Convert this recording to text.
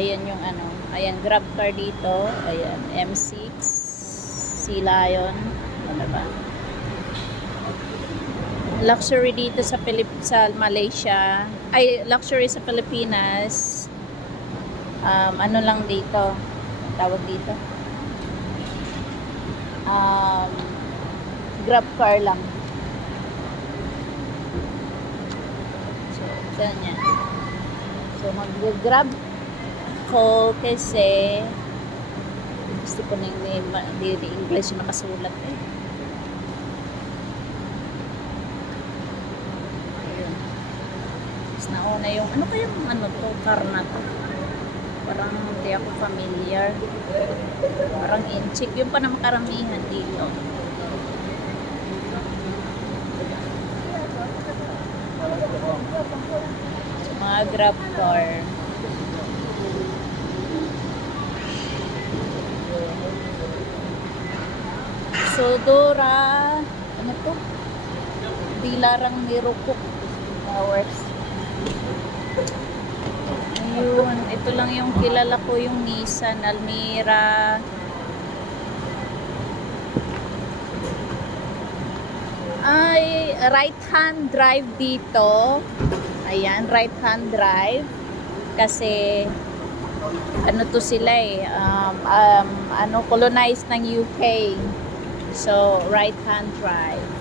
Ayan yung ano, ayan grab car dito, ayan M6, Sea Lion, ano ba? Luxury dito sa sa Malaysia, ay luxury sa Pilipinas. Ano lang dito, tawag dito. Grab car lang. So, ganyan. So, mag-grab ko kasi gusto ko nang di English makasulat eh. Ayun. Tapos nauna yung, ano kayang ano to, car na to? Parang hindi ako familiar. Parang inchik. Yung pa na makaramihan dito. So, mga grab car. So, Dora, ano to? Dilarang Nirupok Towers. Ayun, ito lang yung kilala ko, yung Nissan Almira. Ay, right hand drive dito. Ayan, right hand drive. Kasi ano to sila eh, ano, colonized ng UK. So, right hand drive.